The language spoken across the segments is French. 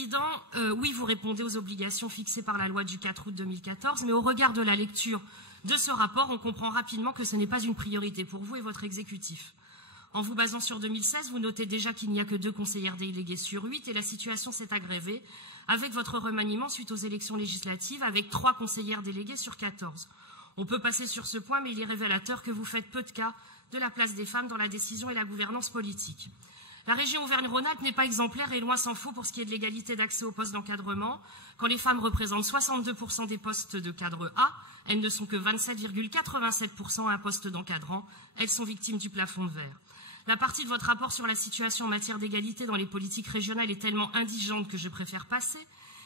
Président. Oui, vous répondez aux obligations fixées par la loi du 4 août 2014, mais au regard de la lecture de ce rapport, on comprend rapidement que ce n'est pas une priorité pour vous et votre exécutif. En vous basant sur 2016, vous notez déjà qu'il n'y a que 2 conseillères déléguées sur 8 et la situation s'est aggravée avec votre remaniement suite aux élections législatives avec 3 conseillères déléguées sur 14. On peut passer sur ce point, mais il est révélateur que vous faites peu de cas de la place des femmes dans la décision et la gouvernance politique. La région Auvergne-Rhône-Alpes n'est pas exemplaire et loin s'en faut pour ce qui est de l'égalité d'accès aux postes d'encadrement. Quand les femmes représentent 62% des postes de cadre A, elles ne sont que 27,87% à un poste d'encadrant. Elles sont victimes du plafond de verre. La partie de votre rapport sur la situation en matière d'égalité dans les politiques régionales est tellement indigente que je préfère passer.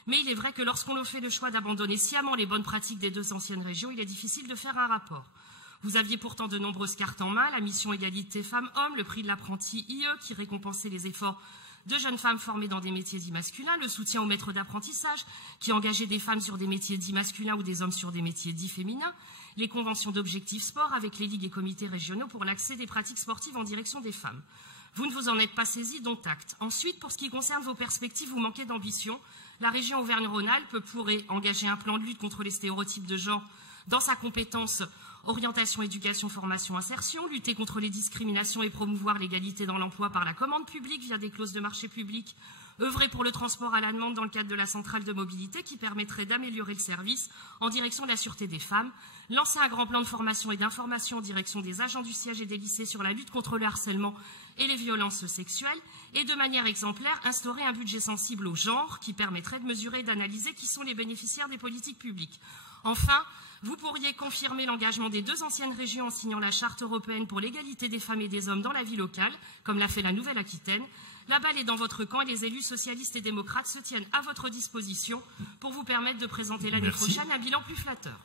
Mais il est vrai que lorsqu'on fait le choix d'abandonner sciemment les bonnes pratiques des 2 anciennes régions, il est difficile de faire un rapport. Vous aviez pourtant de nombreuses cartes en main, la mission égalité femmes-hommes, le prix de l'apprenti IE qui récompensait les efforts de jeunes femmes formées dans des métiers dits masculins, le soutien aux maîtres d'apprentissage qui engageait des femmes sur des métiers dits masculins ou des hommes sur des métiers dits féminins, les conventions d'objectifs sport avec les ligues et comités régionaux pour l'accès des pratiques sportives en direction des femmes. Vous ne vous en êtes pas saisi, dont acte. Ensuite, pour ce qui concerne vos perspectives, vous manquez d'ambition. La région Auvergne-Rhône-Alpes pourrait engager un plan de lutte contre les stéréotypes de genre dans sa compétence orientation, éducation, formation, insertion, lutter contre les discriminations et promouvoir l'égalité dans l'emploi par la commande publique via des clauses de marché public, œuvrer pour le transport à la demande dans le cadre de la centrale de mobilité qui permettrait d'améliorer le service en direction de la sûreté des femmes, lancer un grand plan de formation et d'information en direction des agents du siège et des lycées sur la lutte contre le harcèlement et les violences sexuelles et de manière exemplaire instaurer un budget sensible au genre qui permettrait de mesurer et d'analyser qui sont les bénéficiaires des politiques publiques. Enfin, vous pourriez confirmer l'engagement des 2 anciennes régions en signant la Charte européenne pour l'égalité des femmes et des hommes dans la vie locale, comme l'a fait la Nouvelle-Aquitaine. La balle est dans votre camp et les élus socialistes et démocrates se tiennent à votre disposition pour vous permettre de présenter l'année prochaine un bilan plus flatteur.